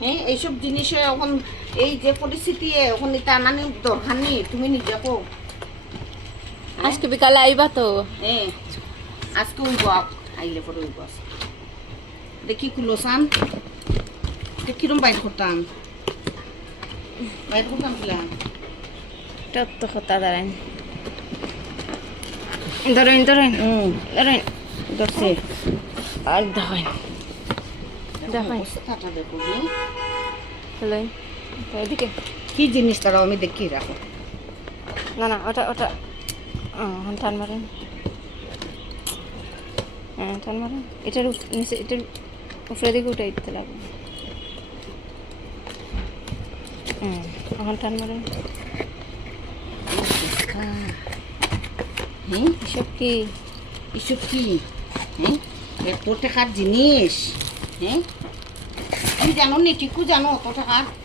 হ্যাঁ এইসব জিনিসে এখন এই যে পরিস্থিতি এখন এটা আনানি দরকার নেই, তুমি নিজে কো। আজকে বিকালে আইবা তো? হ্যাঁ আজকে উইব, আইলে পরে উইব। দেখি কুলোসান কিরম বাইর করতাম, বাইর করতাম কিলা তত কথা দাঁড়ান, ধরেন ধরেন ধরেন, ধরছে। আর দেখেন দেখেন, অবস্থাটা দেখো, হ্যাঁ হ্যালো এদিকে। কি জিনিস তারাও আমি দেখি রাখো। না না ওটা ওটা টান মারেন, হ্যাঁ টান মারেন, এটার নিচে, এটার উপরে দিকে উঠে দিতে লাগবে। এখন টান মারেন। হ্যাঁ এসব কি? এসব কি? হ্যাঁ এত টাকার জিনিস, হ্যাঁ তুমি জানো নি? ঠিকও জানো অত টাকার